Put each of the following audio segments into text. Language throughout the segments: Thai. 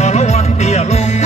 สรวันเตี้ยลง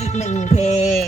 อีกหนึ่งเพลง